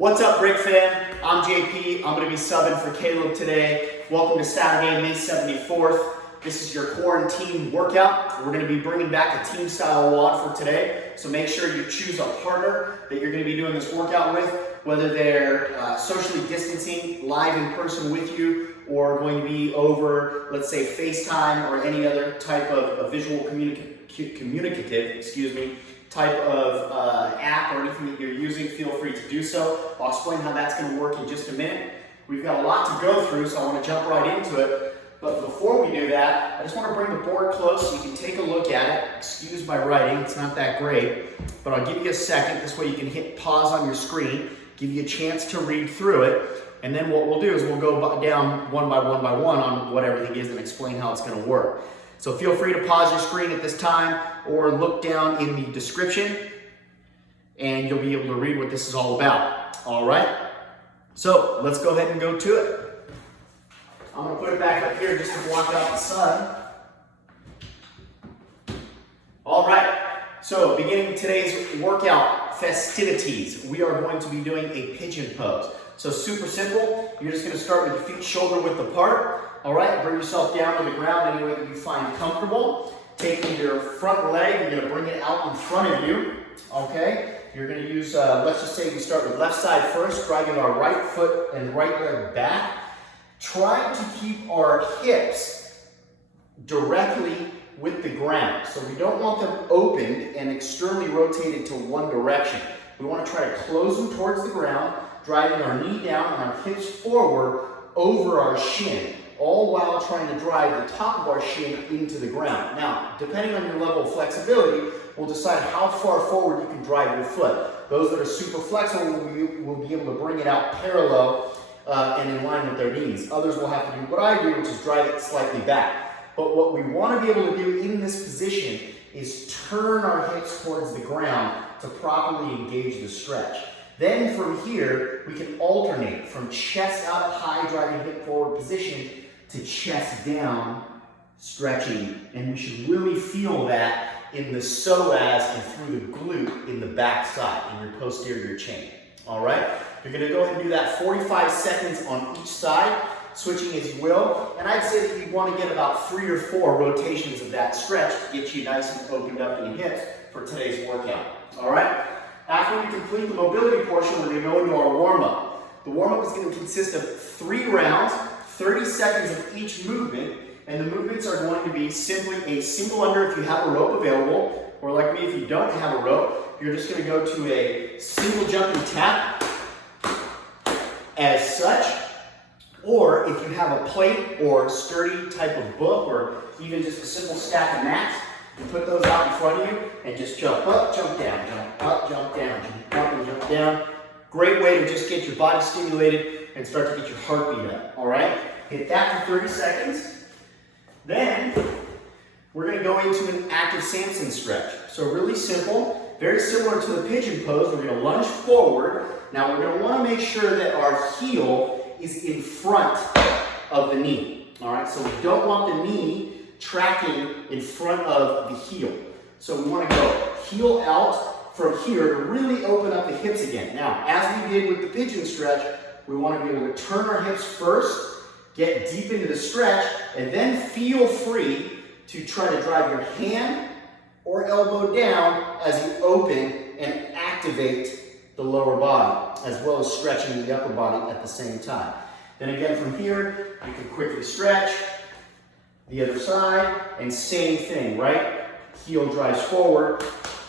What's up, Brick fam? I'm JP. I'm going to be subbing for Caleb today. Welcome to Saturday, May 74th. This is your quarantine workout. We're going to be bringing back a team style WOD for today. So make sure you choose a partner that you're going to be doing this workout with, whether they're socially distancing, live in person with you, or going to be over, let's say, FaceTime or any other type of visual communicative, type of app or anything that you're using. Feel free to do so. I'll explain how that's going to work in just a minute. We've got a lot to go through, so I want to jump right into it. But before we do that, I just want to bring the board close so you can take a look at it. Excuse my writing, it's not that great, but I'll give you a second. This way you can hit pause on your screen, give you a chance to read through it, and then what we'll do is we'll go down one by one on what everything is and explain how it's going to work. So feel free to pause your screen at this time or look down in the description and you'll be able to read what this is all about. All right? So let's go ahead and go to it. I'm going to put it back up here just to block out the sun. All right, so beginning today's workout festivities, we are going to be doing a pigeon pose. So super simple. You're just going to start with your feet shoulder width apart. All right, bring yourself down to the ground any way that you find comfortable. Taking your front leg, you're going to bring it out in front of you. Okay, you're going to use, let's just say we start with left side first, driving our right foot and right leg back. Trying to keep our hips directly with the ground. So we don't want them opened and externally rotated to one direction. We want to try to close them towards the ground, driving our knee down and our hips forward over our shin, all while trying to drive the top of our shin into the ground. Now, depending on your level of flexibility, we'll decide how far forward you can drive your foot. Those that are super flexible will be able to bring it out parallel and in line with their knees. Others will have to do what I do, which is drive it slightly back. But what we want to be able to do in this position is turn our hips towards the ground to properly engage the stretch. Then from here, we can alternate from chest up high, driving hip forward position to chest down, stretching. And we should really feel that in the psoas and through the glute in the back side, in your posterior chain. All right? You're going to go ahead and do that 45 seconds on each side, switching as you will. And I'd say that you want to get about 3 or 4 rotations of that stretch to get you nice and opened up in your hips for today's workout. All right? After we complete the mobility portion, we're going to go into our warm-up. The warm-up is going to consist of 3 rounds, 30 seconds of each movement, and the movements are going to be simply a single under if you have a rope available, or like me, if you don't have a rope, you're just going to go to a single jumping tap as such, or if you have a plate or sturdy type of book, or even just a simple stack of mats, you put those out in front of you and just jump up, jump down, jump up, jump down, jump up and jump down. Great way to just get your body stimulated and start to get your heartbeat up, all right? Hit that for 30 seconds. Then we're going to go into an active Samson stretch. So really simple, very similar to the pigeon pose. We're going to lunge forward. Now we're going to want to make sure that our heel is in front of the knee. All right, so we don't want the knee tracking in front of the heel. So we want to go heel out from here to really open up the hips again. Now, as we did with the pigeon stretch, we want to be able to turn our hips first, get deep into the stretch, and then feel free to try to drive your hand or elbow down as you open and activate the lower body, as well as stretching the upper body at the same time. Then again from here, you can quickly stretch the other side, and same thing, right? Heel drives forward,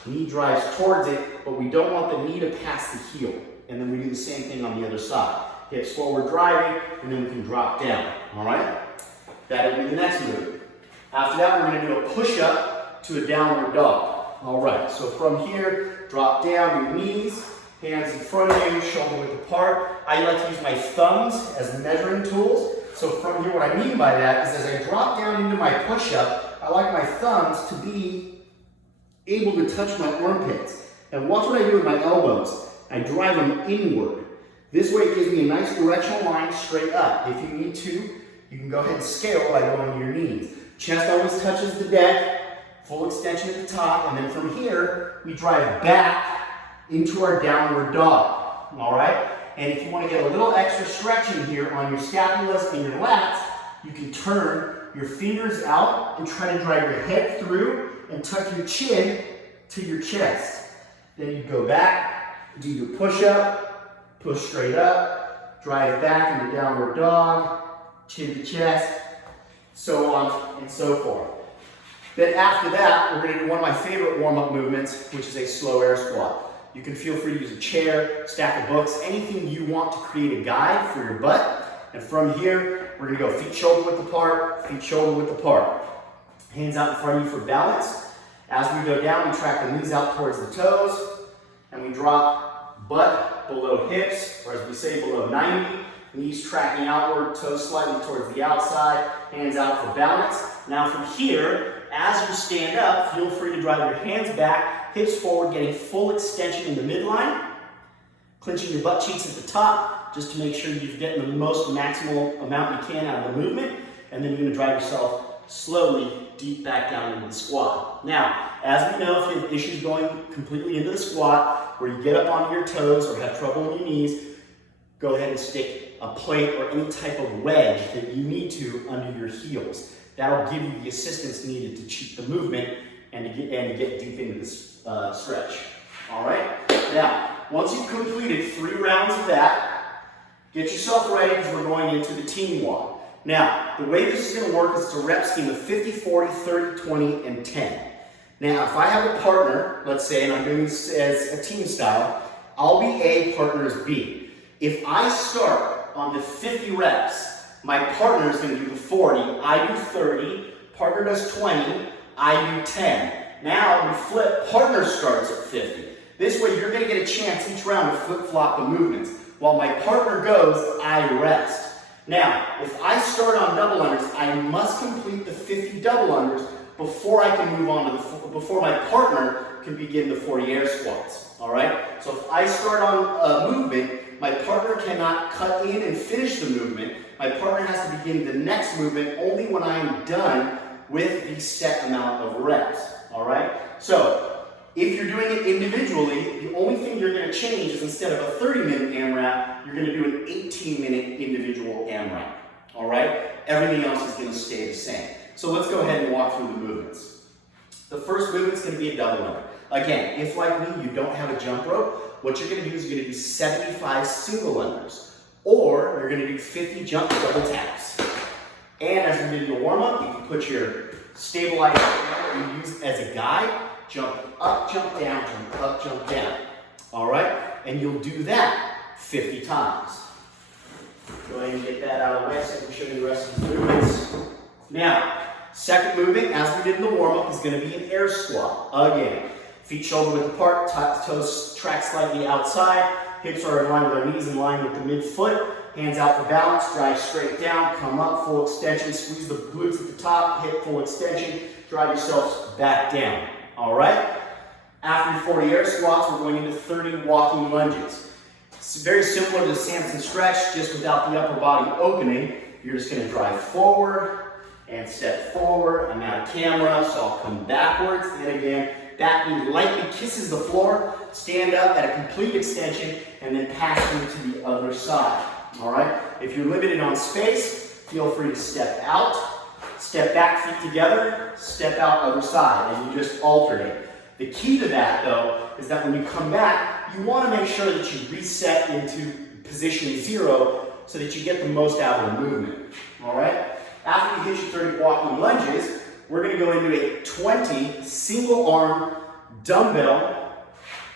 knee drives towards it, but we don't want the knee to pass the heel. And then we do the same thing on the other side. Hips forward driving, and then we can drop down, all right? That'll be the next move. After that, we're gonna do a push-up to a downward dog. All right, so from here, drop down your knees, hands in front of you, shoulder width apart. I like to use my thumbs as measuring tools. So from here, what I mean by that is as I drop down into my push-up, I like my thumbs to be able to touch my armpits. And watch what I do with my elbows. I drive them inward. This way it gives me a nice directional line straight up. If you need to, you can go ahead and scale by going to your knees. Chest always touches the deck, full extension at the top, and then from here, we drive back into our downward dog. All right? And if you want to get a little extra stretching here on your scapulas and your lats, you can turn your fingers out and try to drive your head through and tuck your chin to your chest. Then you go back, do your push-up, push straight up, drive back into downward dog, chin to chest, so on and so forth. Then after that, we're going to do one of my favorite warm-up movements, which is a slow air squat. You can feel free to use a chair, stack of books, anything you want to create a guide for your butt. And from here, we're going to go feet shoulder width apart, feet shoulder width apart. Hands out in front of you for balance. As we go down, we track the knees out towards the toes, and we drop butt below hips, or as we say, below 90. Knees tracking outward, toes slightly towards the outside, hands out for balance. Now from here, as you stand up, feel free to drive your hands back, hips forward, getting full extension in the midline, clenching your butt cheeks at the top, just to make sure you're getting the most maximal amount you can out of the movement, and then you're going to drive yourself slowly deep back down into the squat. Now, as we know, if you have issues going completely into the squat, where you get up onto your toes or have trouble in your knees, go ahead and stick a plate or any type of wedge that you need to under your heels. That'll give you the assistance needed to cheat the movement and to get deep into this stretch. All right? Now, once you've completed 3 rounds of that, get yourself ready because we're going into the team walk. Now, the way this is going to work is it's a rep scheme of 50, 40, 30, 20, and 10. Now, if I have a partner, let's say, and I'm doing this as a team style, I'll be A, partner is B. If I start on the 50 reps, my partner is going to do the 40, I do 30, partner does 20, I do 10. Now we flip, partner starts at 50. This way you're going to get a chance each round to flip-flop the movements. While my partner goes, I rest. Now, if I start on double unders, I must complete the 50 double unders before I can move on to before my partner can begin the 40 air squats. All right? So if I start on a movement, my partner cannot cut in and finish the movement. My partner has to begin the next movement only when I am done with the set amount of reps. All right? So if you're doing it individually, the only thing you're going to change is instead of a 30-minute AMRAP, you're going to do an 18-minute individual AMRAP. All right? Everything else is going to stay the same. So let's go ahead and walk through the movements. The first movement is going to be a double under. Again, if like me, you don't have a jump rope, what you're going to do is you're going to do 75 single unders, or you're going to do 50 jump double taps. And as we did in the warm-up, you can put your stabilizer that you use as a guide, jump up, jump down, jump up, jump down. All right? And you'll do that 50 times. Go ahead and get that out of the way so I can show you the rest of the movements. Now, second movement, as we did in the warm-up, is going to be an air squat. Again, feet shoulder width apart, toes track slightly outside, hips are in line with our knees, in line with the midfoot, hands out for balance, drive straight down, come up, full extension, squeeze the glutes at the top, hip full extension, drive yourselves back down. All right? After your 40 air squats, we're going into 30 walking lunges. It's very similar to the Samson stretch, just without the upper body opening. You're just going to drive forward and step forward. I'm out of camera, so I'll come backwards, and again, back knee lightly kisses the floor, stand up at a complete extension, and then pass through to the other side. All right? If you're limited on space, feel free to step out, step back, feet together, step out other side, and you just alternate. The key to that, though, is that when you come back, you want to make sure that you reset into position 0 so that you get the most out of the movement. All right? After you hit your 30 walking lunges, we're going to go into a 20 single arm dumbbell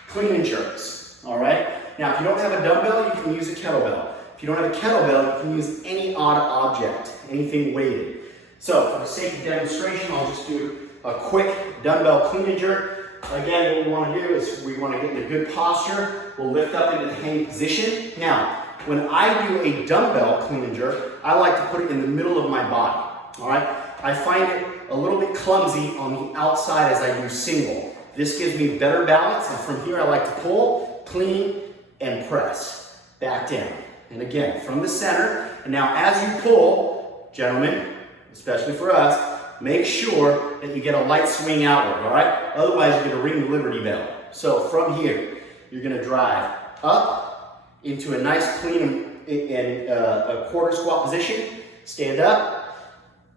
clean and jerks. All right? Now, if you don't have a dumbbell, you can use a kettlebell. If you don't have a kettlebell, you can use any odd object, anything weighted. So, for the sake of demonstration, I'll just do a quick dumbbell clean and jerk. Again, what we want to do is we want to get in a good posture. We'll lift up into the hang position. Now, when I do a dumbbell clean and jerk, I like to put it in the middle of my body. All right? I find it a little bit clumsy on the outside as I do single. This gives me better balance, and from here I like to pull, clean, and press. Back down. And again, from the center. And now as you pull, gentlemen, especially for us, make sure that you get a light swing outward, all right? Otherwise, you're going to ring the Liberty Bell. So from here, you're going to drive up into a nice clean and a quarter squat position. Stand up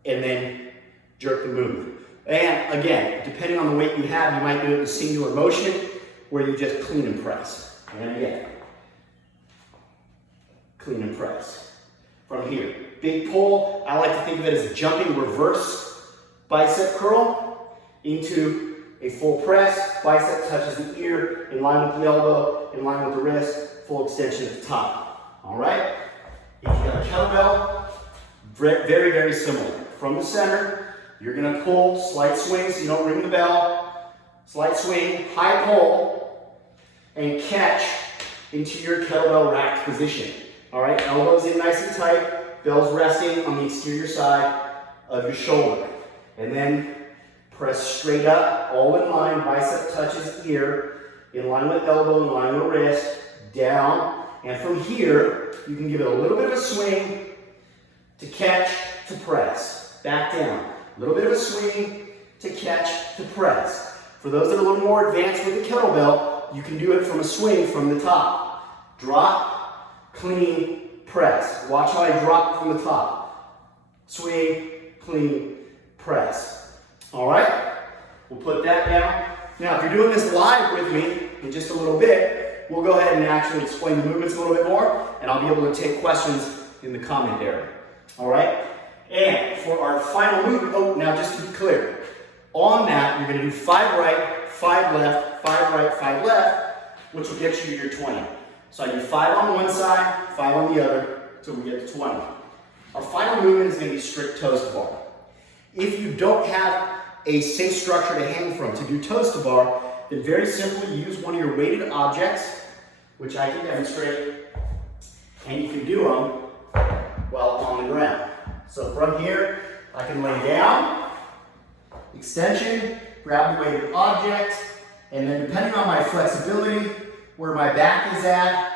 and then jerk the movement. And again, depending on the weight you have, you might do it in a singular motion where you just clean and press. And again, clean and press. From here, big pull. I like to think of it as a jumping reverse bicep curl into a full press. Bicep touches the ear, in line with the elbow, in line with the wrist, full extension at the top. All right? If you have a kettlebell, very, very similar. From the center, you're gonna pull, slight swing so you don't ring the bell. Slight swing, high pull, and catch into your kettlebell racked position. All right, elbows in nice and tight, bells resting on the exterior side of your shoulder. And then press straight up, all in line, bicep touches ear, in line with elbow, in line with wrist, down. And from here, you can give it a little bit of a swing to catch, to press. Back down. A little bit of a swing to catch, to press. For those that are a little more advanced with the kettlebell, you can do it from a swing from the top. Drop, clean, press. Watch how I drop from the top. Swing, clean, press. All right? We'll put that down. Now, if you're doing this live with me in just a little bit, we'll go ahead and actually explain the movements a little bit more, and I'll be able to take questions in the comment area. All right? And for our final movement, now just to be clear, on that, you're going to do 5 right, 5 left, 5 right, 5 left, which will get you your 20. So I do 5 on one side, 5 on the other, until we get to 20. Our final movement is going to be strict toes to bar. If you don't have a safe structure to hang from to do toes to bar, then very simply use one of your weighted objects, which I can demonstrate, and you can do them while on the ground. So from here, I can lay down, extension, grab the weighted object, and then depending on my flexibility, where my back is at,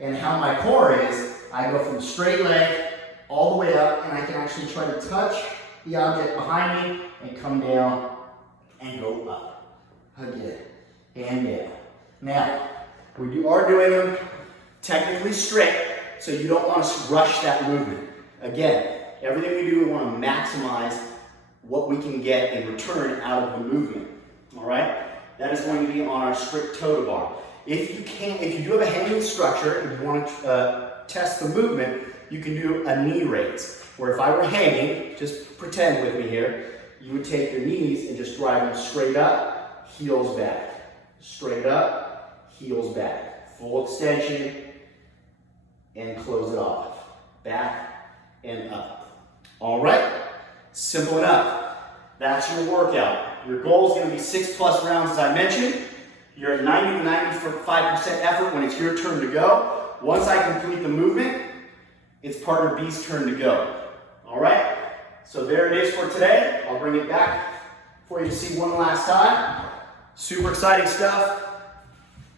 and how my core is, I go from straight leg all the way up, and I can actually try to touch the object behind me and come down and go up. Again, and down. Now, we are doing them technically straight, so you don't want to rush that movement. Again, everything we do, we want to maximize what we can get in return out of the movement. All right? That is going to be on our strict toe to bar. If you do have a hanging structure and you want to test the movement, you can do a knee raise. Where if I were hanging, just pretend with me here, you would take your knees and just drive them straight up, heels back. Straight up, heels back. Full extension, and close it off. Back and up. All right? Simple enough. That's your workout. Your goal is going to be 6+ rounds, as I mentioned. You're at 90 to 95% effort when it's your turn to go. Once I complete the movement, it's partner B's turn to go. All right? So there it is for today. I'll bring it back for you to see one last time. Super exciting stuff.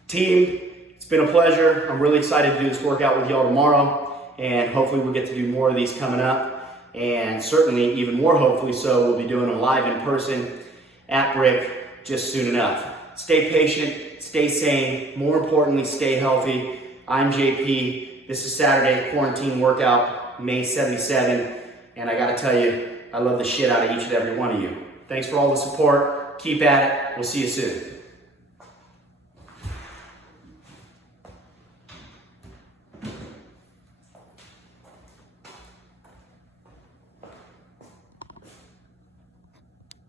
Team, it's been a pleasure. I'm really excited to do this workout with y'all tomorrow, and hopefully we'll get to do more of these coming up, and certainly even more hopefully so, we'll be doing them live in person at Brick just soon enough. Stay patient, stay sane, more importantly, stay healthy. I'm JP. This is Saturday quarantine workout, May 77, and I gotta tell you, I love the shit out of each and every one of you. Thanks for all the support. Keep at it. We'll see you soon.